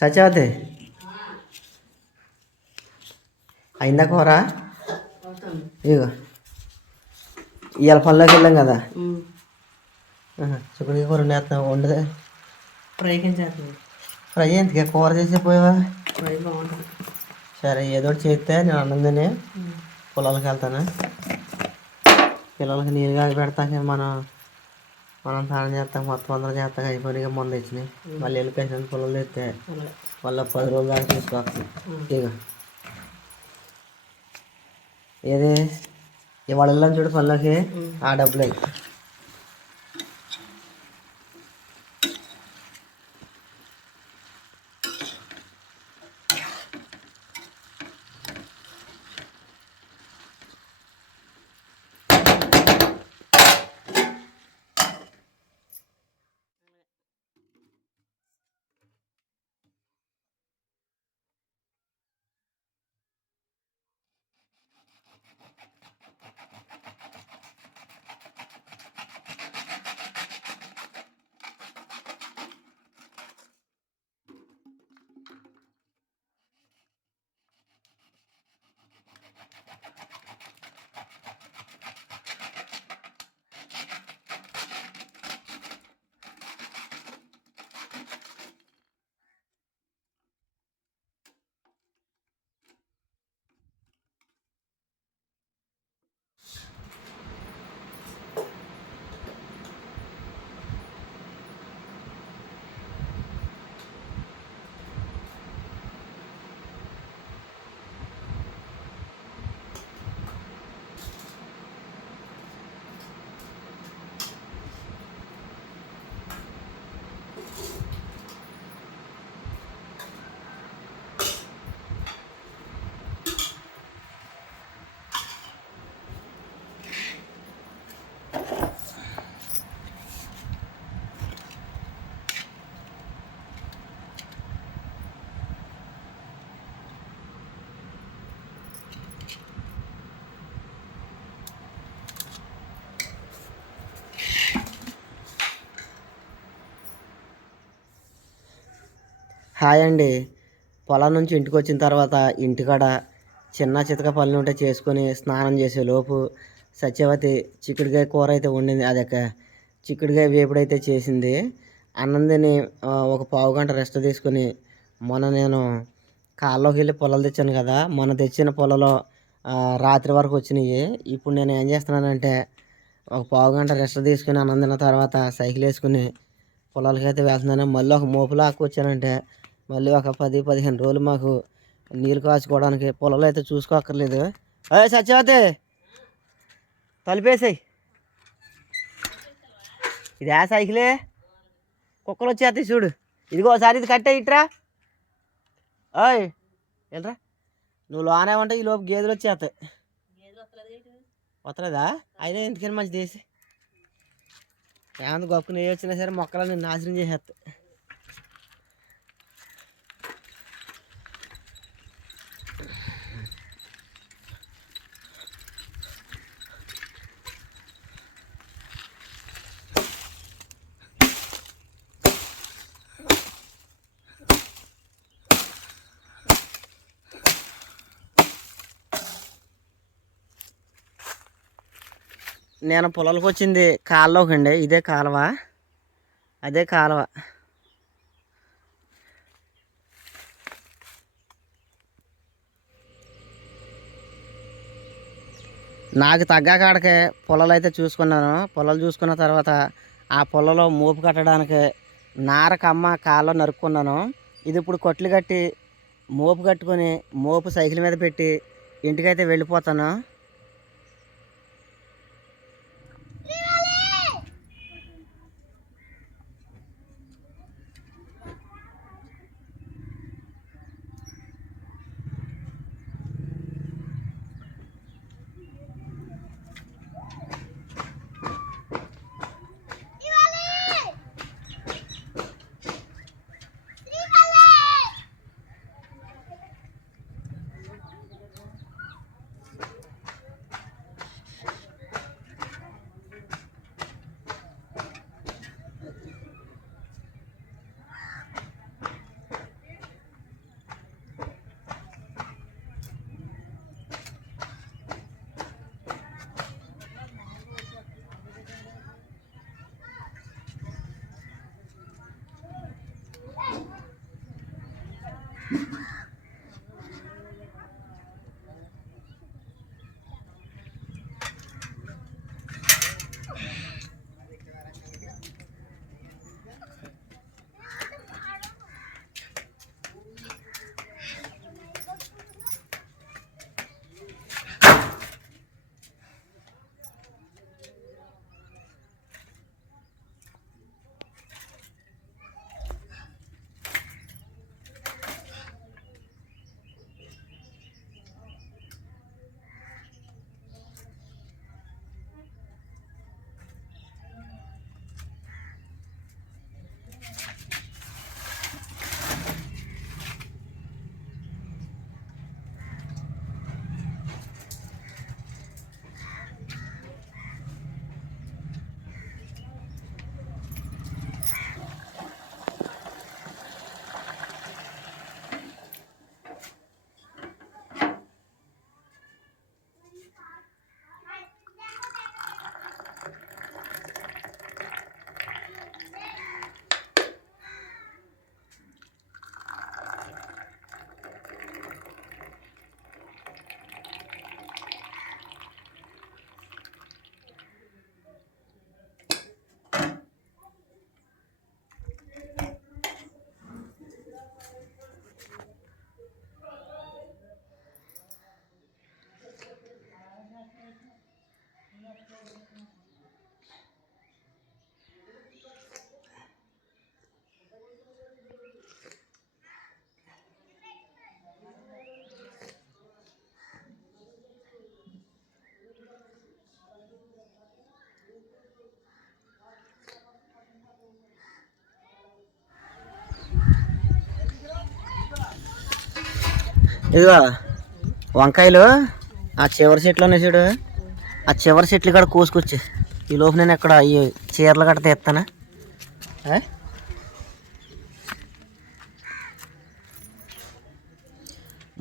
సత్యవతి? అయిందా కూర? ఇగో. ఇవాళ పనిలోకి వెళ్ళాం కదా? చిక్కుడు కూర నేస్తున్నాం వండదే చేస్తుంది ఫ్రై ఎందుకే? కూర చేసి పోయావా? ఫ్రై సరే ఏదో ఒకటి చేస్తే నేను అన్నం తిని పొలాలకు వెళ్తాను? పిల్లలకి నీళ్ళు కాగి పెడతాక మనం. మనం స్నానం చేస్తాం మొత్తం అందరం చేస్తాక అయిపోయినాక మొన్న తెచ్చినాయి మళ్ళీ వెళ్ళిపోయిన పొలాలు తెస్తే అలాగే మళ్ళీ పది రోజులు దాకా తీసుకొస్తాం. ఇక. ఏది? ఇవాళ వెళ్ళాం చూడు పనులకి. ఆ డబ్బులే. హాయ్ అండి. పొలం నుంచి ఇంటికి వచ్చిన తర్వాత ఇంటికాడ చిన్న చితక పనులు ఉంటే చేసుకొని స్నానం చేసే లోపు సత్యవతి చిక్కుడుకాయ కూర అయితే వండింది. అదొక చిక్కుడుకాయ వేపుడైతే చేసింది. అన్నం తిని ఒక పావు గంట రెస్ట్ తీసుకుని మొన్న నేను కాల్లోకి వెళ్ళి పొలాలు తెచ్చాను కదా. మొన్న తెచ్చిన పొలలో రాత్రి వరకు వచ్చినాయి. ఇప్పుడు నేను ఏం చేస్తున్నానంటే ఒక పావు గంట రెస్ట్ తీసుకుని అన్నం తిన్న తర్వాత సైకిల్ వేసుకుని పొలాలకి అయితే వెళ్తున్నాను. మళ్ళీ ఒక మోపులో వచ్చానంటే మళ్ళీ ఒక పది పదిహేను రోజులు మాకు నీళ్ళు కాచుకోవడానికి పొలాలు అయితే చూసుకోక్కర్లేదు. అదే సత్యవతి తలిపేసాయి. ఇది ఆ సైకిలే? కుక్కలు వచ్చేస్తాయి చూడు. ఇదిగో ఒకసారి ఇది కట్టే ఇట్రా. ఓయ్ ఏంట్రా? నువ్వు లోనే ఉంటే ఈ లోపు గేదెలు వచ్చేస్తాయి. వస్తలేదా అయినా ఎందుకని మంచి దేశం ఏమంత గొప్ప ఏ వచ్చినా సరే మొక్కలని నాశనం చేసేస్తాయి. నేను పొలాలకు వచ్చింది కాలువకి అండి ఇదే కాలువ? అదే కాలువ. నాకు తగ్గ కాడకే పొలాలు అయితే చూసుకున్నాను. పొలాలు చూసుకున్న తర్వాత ఆ పొలలో మోపు కట్టడానికి నార కమ్మ కాల్లో నరుక్కున్నాను ఇది ఇప్పుడు కొట్లు కట్టి మోపు కట్టుకొని మోపు సైకిల్ మీద పెట్టి ఇంటికైతే వెళ్ళిపోతాను. ఇదిగో వంకాయలు ఆ చివరి చెట్లు ఉన్నాయి చూడు. ఆ చివరి చెట్లు కూడా కోసుకొచ్చి. ఈ లోపు నేను ఇక్కడ ఈ చీరలు కట్ట తీస్తానా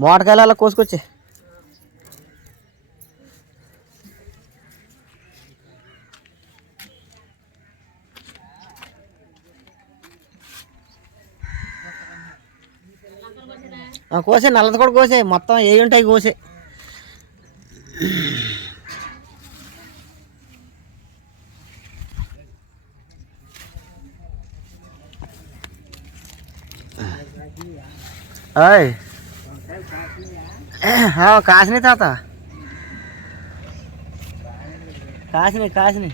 మోటకాయలు అలా కోసుకొచ్చి. కోసే నల్లది కూడా కోసే మొత్తం ఏ ఉంటాయి కోసే. ఓయ్. కాసినాయి తాత. కాసినాయి కాసినాయి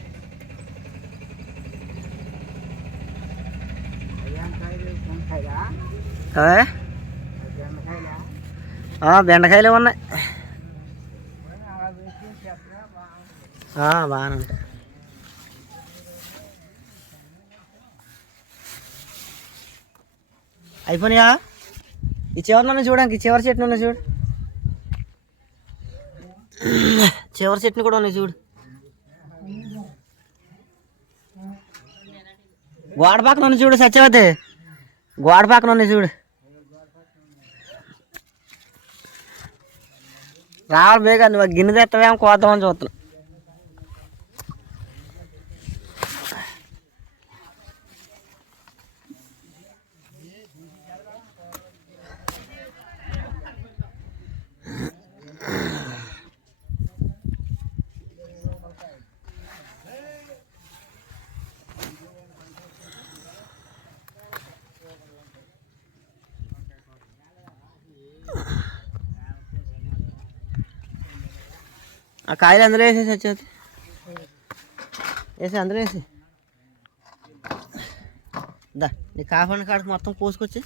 ఓయ్. ఆ, బెండకాయలు ఉన్నాయి బాగానే ఉంటాయి. అయిపోయినాయా? ఈ చివరి నన్ను చూడండి చివరి చెట్టు ఉన్నాయి చూడు. చివరి చెట్టుని కూడా ఉన్నాయి చూడు. గోడ పక్కన ఉన్నాయి చూడు సత్యవతి. గోడ పక్కన ఉన్నాయి చూడు. రావాలి బేగా నువ్వు గిన్నె తెత్తవేమో కోద్దామని చూస్తున్నా. ఆ కాయలు అందరూ వేసేసి వచ్చేది వేసి అందరూ వేసి దా నీ కాఫీ కాడికి మొత్తం కోసుకొచ్చి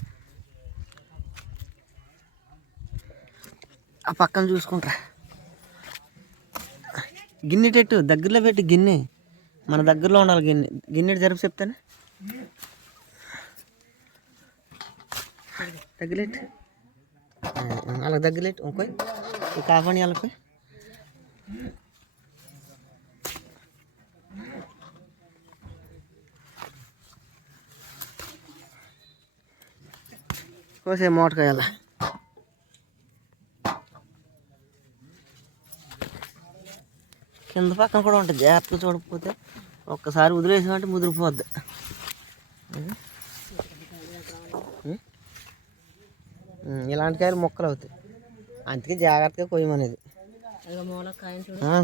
ఆ పక్కన చూసుకుంటా. గిన్నెటెట్టు దగ్గరలో పెట్టి గిన్నె. మన దగ్గరలో ఉండాలి గిన్నె. గిన్నె జరిపి చెప్తానే? దగ్గరలేట్ అలా దగ్గరలేట్ ఇంకో ఈ కాఫీ వాళ్ళకి కోసే మోటకాయల? కింద పక్కన కూడా ఉంటుంది. జాగ్రత్తగా చూడకపోతే ఒక్కసారి వదిలేసామంటే ముదిరిపోద్ది. ఇలాంటి కాయలు మొక్కలు అవుతాయి. అందుకే జాగ్రత్తగా కొయ్యమనేది.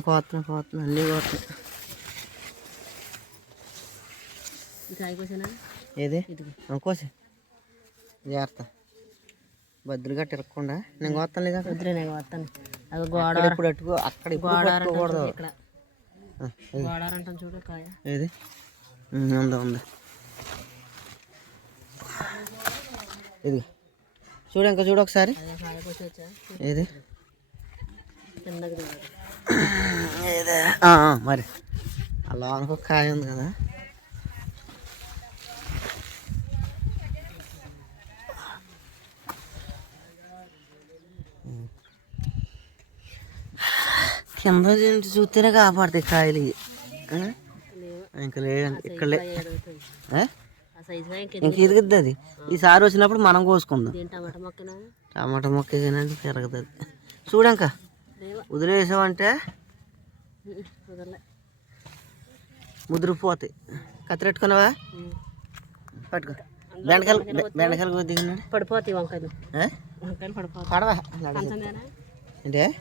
కోస్తున్నాను కోస్తున్నాను అన్నీ ఏది? కోసే. జాగ్రత్త. బద్దులుగా తిరగకుండా నేను కోస్తాను లేదా వద్దులే నేను అది గోడ ఇప్పుడు అట్టుకో అక్కడ ఇది. చూడు కాయ. ఏది? ఉమ్, ఉంది ఉంది. ఇది చూడు ఇంకా చూడు ఒకసారి. ఏది కిందకి దిగాడు ఏదే ఆ, ఆ, మరి. ఆ లోనకు ఒక కాయ ఉంది కదా. కింద చూస్తేనే కాపాడుతాయి కాయలు ఇంకా లేదండి ఇక్కడ ఇంక ఎదుగుద్ది అది. ఈసారి వచ్చినప్పుడు మనం కోసుకుందాం. టమాటా మొక్కనా? టమాటా మొక్క తినండి పెరుగుతుంది చూడంక. లేవా వదిలేసామంటే ముదిరిపోతాయి. కత్తిరెట్టుకున్నావా? పట్టుకో. బెండకాయలు బెండకాయలు దిగున్నాడు పడిపోతాయి వంకాయలు. పడిపోతాయి. పడవా? ఏంటే?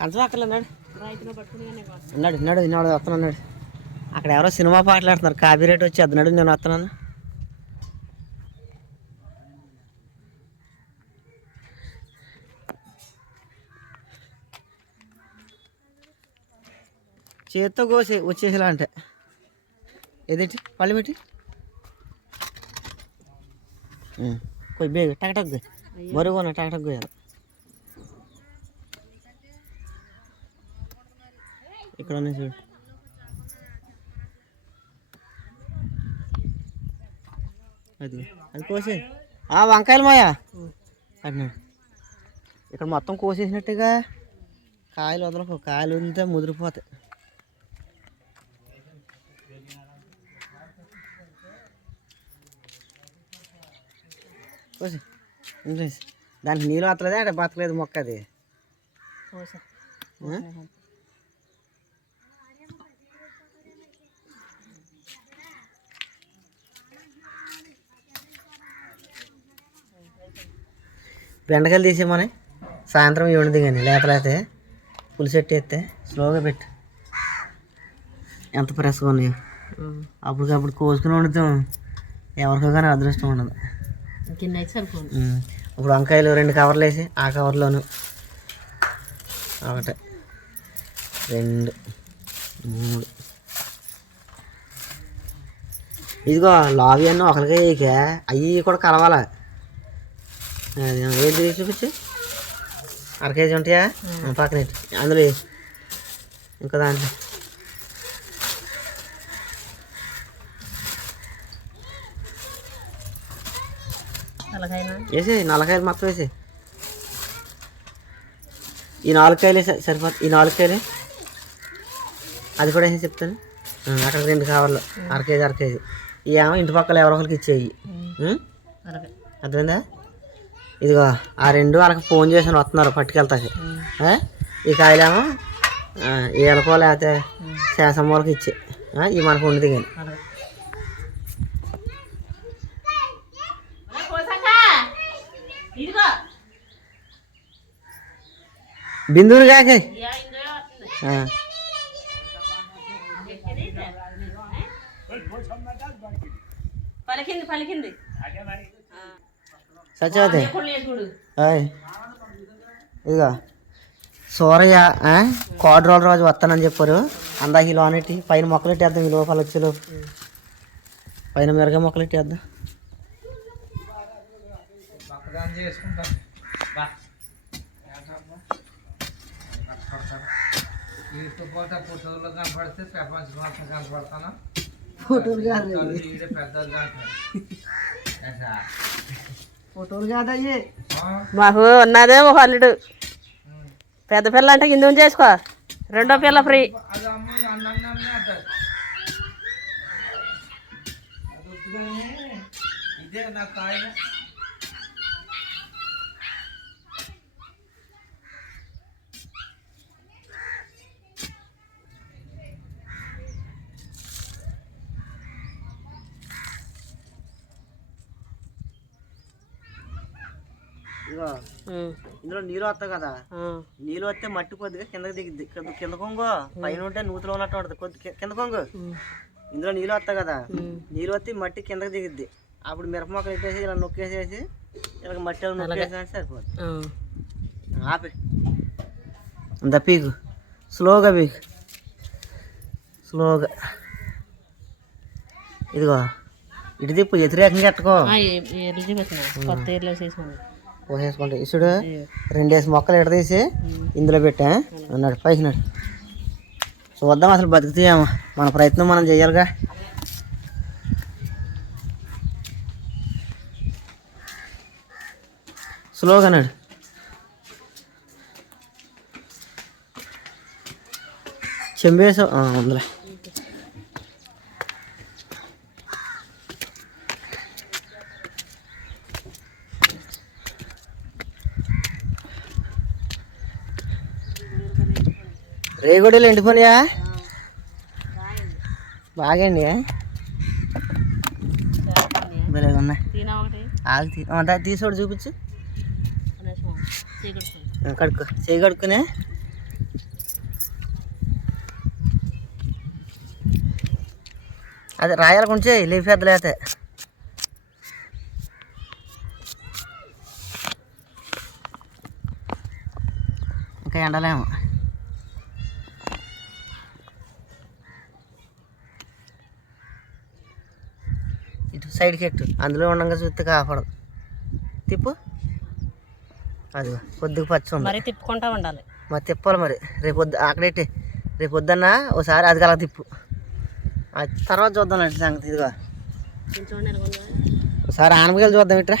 కంచం అక్కడ నాడు. రైతులు పట్టుకుని నేను వస్తాను. నడు నడు నాడు వస్తున్నాడు. అక్కడ ఎవరో సినిమా పాటలు ఆడుతున్నారు. కాపీ రేట్ వచ్చి అది నడు నేను వస్తున్నాను. చేత్తో కోసి వచ్చేసేలా అంటే. ఏదేంటి? పళ్ళు పెట్టి కొయ్యి బేగ టక్ టక్ మరుగున టక్ టక్ ఇక్కడ ఉన్నాయి చూడు. అది అది కోసే. ఆ వంకాయలు మాయా? అన్నా ఇక్కడ మొత్తం కోసేసినట్టుగా కాయలు వదలకు కాయలు ఉంటే ముదిరిపోతాయి. దానికి నీళ్ళు వస్తలేదే అంటే బతకలేదు మొక్క అది? బెండకాయలు తీసేమని సాయంత్రం ఇవ్వండి కానీ లేతే పులిసెట్టు ఎత్తే స్లోగా పెట్టు. ఎంత ప్రెస్గా ఉన్నాయో. అప్పటికప్పుడు కోసుకుని వండుతాం. ఎవరికో కానీ అదృష్టం ఉండదు. అయితే సరిపోదు. ఇప్పుడు వంకాయలు రెండు కవర్లు వేసి ఆ కవర్లోను ఒకటి రెండు మూడు. ఇదిగో లావి అన్నీ ఒకరికే వేయక అవి కూడా కలవాలా? తీసి చూపించు. అర కేజీ ఉంటాయా? పక్కన. అందులో. ఇంకో దాంట్లో. వేసి నల్లకాయలు మొత్తం వేసి. ఈ నాలుగు కాయలు వేసి సరిపోతుంది ఈ నాలుగు కాయలు అది కూడా వేసి చెప్తాను? అక్కడ రెండు కవర్లు అర కేజీ అర కేజీ ఏమో ఇంటి పక్కల ఎవరో ఒకరికి ఇచ్చేయి. అర్థమైందా? ఇదిగో ఆ రెండు వాళ్ళకి ఫోన్ చేసి వస్తున్నారు పట్టుకెళ్తాకి? ఈ కాయలేమో వీళ్ళకో లేకపోతే శాసం వాళ్ళకి ఇచ్చే. ఈ మనకు ఉండదు కానీ అలాగే ఇదిగో బిందువులు కాకే. పలికింది పలికింది. సత్యవతి. ఇదిగో. సూరయ్య? కోడి రోజు రోజు వస్తానని చెప్పారు. అందాక ఈ లోనెట్టి పైన మొక్కలు ఎట్టేద్దాం ఈ లోపల వచ్చేలో పైన మిరగా మొక్కలు ఫోటోలు ఫోటోలు కాదు. మాకు ఉన్నదే ఒక అల్లుడు. పెద్ద పిల్ల అంటే కింద చేసుకో. రెండో పిల్ల ఫ్రీ. ఇదిగో ఇందులో నీళ్ళు వస్తాయి కదా. నీళ్ళు వస్తే మట్టి కొద్దిగా కిందకి దిగుద్ది. కింద కొంగు పైన ఉంటే నూతులో ఉన్నట్టు ఉంటుంది కొద్ది కింద కొంగు. ఇందులో నీళ్ళు వస్తాయి కదా. నీళ్ళు వస్తే మట్టి కిందకి దిగుద్ది. అప్పుడు మిరప మొక్కలు ఎట్టేసి ఇలా నొక్కేసేసి ఇలా మట్టి అలా నొక్కేసి అంటే సరిపోతుంది ఆపి. అంత పీకు. స్లోగా పీకు. స్లోగా. ఇదిగో ఇటు తిప్పు వ్యతిరేకంగా పెట్టిన కొత్త పోసేసుకుంటే ఇసుడు రెండేసి మొక్కలు ఎడదీసి ఇందులో పెట్టా. అన్నాడు పైకి నాడు చూద్దాం అసలు బతుకుతాయేమో. మన ప్రయత్నం మనం చేయాలిగా. స్లోగా నాడు చెంబేసావు ఉందిలే. రేగుడీలు ఎండిపోయా బాగండి. ఉన్నాయి తీసుకోడు చూపించు. కడుక్కో. చేయి కడుక్కునే. అదే రాయాలి కొంచెం లేపి పెద్దలేతే ఇంకా ఎండలేము. సైడ్కి ఎట్టు అందులో ఉండగా చూస్తే కాపాడదు. తిప్పు. అది కొద్దిగా పచ్చి మరి తిప్పుకుంటా ఉండాలి. మరి తిప్పాలి మరి. రేపు పొద్దు అక్కడెట్టి రేపు పొద్దున్న ఒకసారి అది కల తిప్పు. తర్వాత చూద్దాం అంటే సంగతి ఇదిగో. ఒకసారి ఆనపకాయలు చూద్దాం ఇట్రా.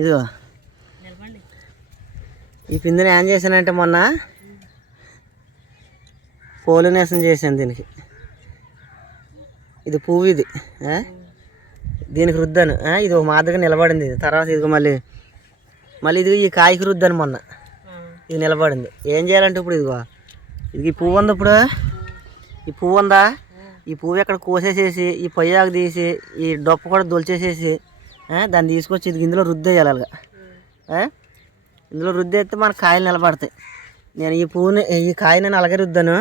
ఇదిగో. ఈ పిందిని ఏం చేశానంటే మొన్న పోలినేషన్ చేశాను దీనికి. ఇది పువ్వు ఇది దీనికి రుద్దాను ఇది ఒక మాదిరిగా నిలబడింది ఇది. తర్వాత ఇదిగో మళ్ళీ మళ్ళీ ఇది ఈ కాయకి రుద్దాను మొన్న. ఇది నిలబడింది. ఏం చేయాలంటే ఇప్పుడు ఇదిగో ఇది ఈ పువ్వు ఉంది ఇప్పుడు. ఈ పువ్వు ఉందా? ఈ పువ్వు ఎక్కడ కోసేసేసి ఈ పొయ్యాకు తీసి ఈ డొప్ప కూడా దొలిచేసేసి దాన్ని తీసుకొచ్చి ఇది ఇందులో రుద్దేయాలి అలాగా. ఇందులో రుద్దేస్తే మన కాయలు నిలబడతాయి. నేను ఈ పువ్వుని ఈ కాయ నేను అలాగే రుద్దాను.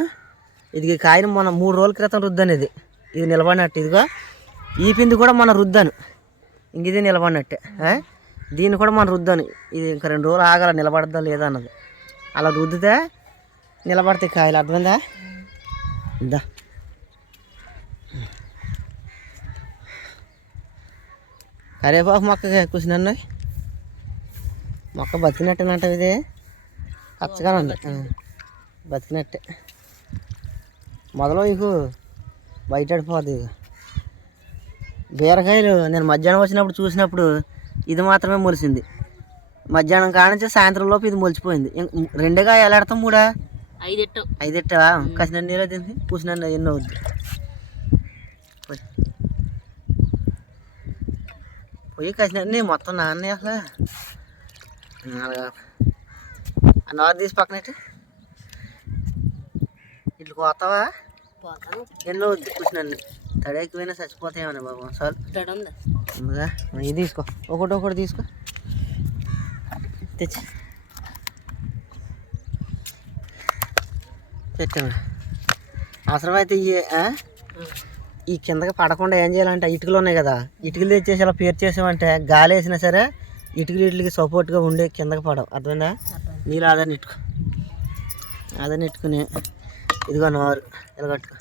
ఇది కాయను మన మూడు రోజుల క్రితం రుద్దాను ఇది ఇది నిలబడినట్టు ఇదిగో. ఈ పిండి కూడా మన రుద్దాను. ఇంక ఇది నిలబడినట్టే దీన్ని కూడా మనం రుద్దాను. ఇది ఇంకా రెండు రోజులు ఆగాల నిలబడద్దా లేదా అన్నది. అలా రుద్దితే నిలబడతాయి కాయలు అర్థమైందా? ఇందా కరివేపాకు మొక్క కూర్చున్నాను మొక్క బతికినట్టేనంట ఇది. పచ్చగా ఉంది. బతికినట్టే. మొదలు ఇకు బయట పడిపోద్ది ఇక బీరకాయలు నేను మధ్యాహ్నం వచ్చినప్పుడు చూసినప్పుడు ఇది మాత్రమే మొలిసింది. మధ్యాహ్నం కానించి సాయంత్రం లోపు ఇది మొలిచిపోయింది. రెండుగా ఎలాడతాం మూడా? ఐదు ఎట్టు ఐదు ఎట్టవా కసిన నీళ్ళు తింది. కూసిన ఎన్నో వద్దు పోయి. కసిన మొత్తం నాన్నే అసలు. అలాగా నోరు తీసి పక్కనట్టు ఇట్లా కోతావా పోతాను ఎన్నో వద్దు కూసిన తడేకిపోయినా చచ్చిపోతాయేమన్నా బాబు. దడ ఉంది ఇది తీసుకో. ఒకటి ఒకటి తీసుకో. తెచ్చి. పెట్టాము అవసరమైతే ఈ? ఈ కిందకి పడకుండా ఏం చేయాలంటే ఇటుకలు ఉన్నాయి కదా. ఇటుకలు తెచ్చేసి అలా పేరు చేసామంటే గాలి వేసినా సరే ఇటుకలు ఇటుకలకి సపోర్ట్గా ఉండి కిందకి పడవు. అర్థమైందా? నీళ్ళు ఆధార్ ఇట్టుకో ఆధార్ ఇట్టుకుని ఇదిగో నోరు కట్టుకో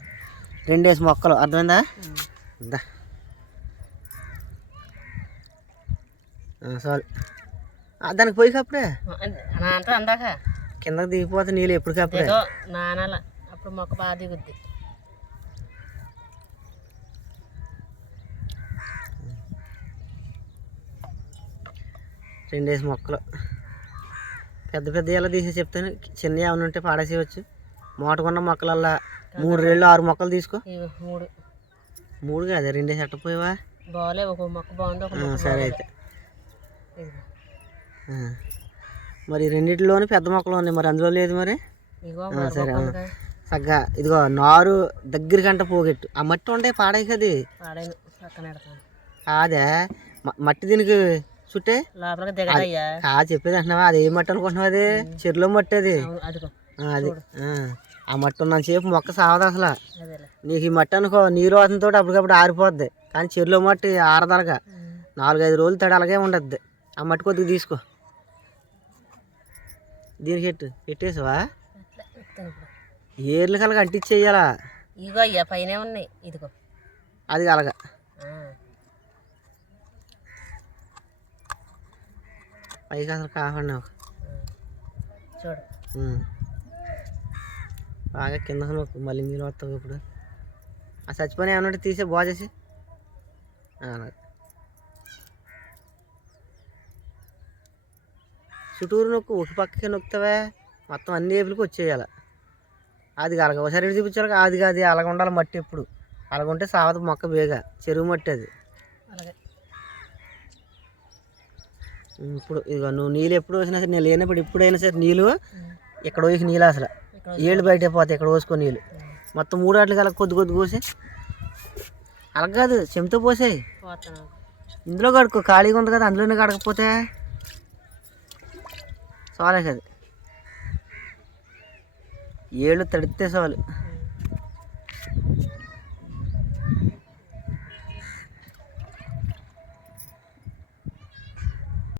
రెండేసి మొక్కలు అర్థమైందా? ఆ, దానికి పోయి కప్పుడే అంతా అందాక. కిందకి దిగిపోతే నీళ్ళు ఎప్పటికప్పుడే ఏదో నానాల అప్పుడు మొక్క బాగా దిగుద్ది. రెండేసి మొక్కలు. పెద్ద పెద్ద ఎలా తీసి చెప్తాను. చిన్న ఏమైనా ఉంటే పాడేసేయచ్చు. మోటకున్న మొక్కలల్లా మూడు రేళ్ళు ఆరు మొక్కలు తీసుకో. మూడు. మూడు కాదు రెండేసి ఎట్టపోయావా బాగాలే ఒక మొక్క బాగుంది ఒక సరే అయితే. మరి రెండిటిలోని పెద్ద మొక్కలు ఉన్నాయి మరి అందులో లేదు మరి? సరే. చక్కగా ఇదిగో నారు దగ్గరికంట పోగెట్టు. ఆ మట్టి ఉంటే పాడాయి కది కాదే మట్టి దీనికి చుట్టే? చెప్పేది అంటున్నావా? అది ఏ మట్టి అనుకుంటున్నావు అది? చెరులో మట్టి అది. అది. ఆ. మట్టి ఉన్నంతసేపు మొక్క సావదు అసలు. నీకు ఈ మట్టి అనుకో నీరు వాసనతో అప్పటికప్పుడు ఆరిపోద్ది. కానీ చెరులో మట్టి ఆరదలగా నాలుగైదు రోజులు తడి అలాగే ఉండద్ది. ఆ మట్టి కొద్దిగా తీసుకో. దీనికి ఎట్టు పెట్టేసావా? ఏర్లు కలగా అంటించేయాలా ఇగో అయ్యా పైన ఉన్నాయి. ఇదిగో. అది అలాగా ఆ, పైకి అసలు కాకుండా చూడు. బాగా కింద నొక్కు మళ్ళీ మీరు వస్తావు ఇప్పుడు. ఆ చచ్చిపోయిన ఏమన్నా తీసే బాగా చేసి. చుట్టూరు నొక్కు ఒక పక్కకే నొక్కుతావే. మొత్తం అన్ని ఏపులకి వచ్చేయాలి. అది అలాగ ఒకసారి ఇటు చూపించాలి? అది కాదు అలాగ ఉండాలి మట్టి ఎప్పుడు. అలాగ ఉంటే సావదు మొక్క బేగా చెరువు మట్టి అది. అలాగే. ఇప్పుడు ఇదిగో నువ్వు నీళ్ళు ఎప్పుడు వచ్చినా సరే నేను లేనప్పుడు ఎప్పుడైనా సరే నీళ్ళు ఇక్కడ పోయి నీళ్ళు అసలు. ఏళ్ళు బయట పోతాయి ఇక్కడ పోసుకొని నీళ్ళు. మొత్తం మూడు ఆటలు కల కొద్ది కొద్ది పోసే అలా కాదు చెంతో పోసాయి. ఇందులో కడుకో ఖాళీగా ఉంది కదా అందులోనే కడకపోతే చాలే కదా. ఏళ్ళు తడితే చాలు.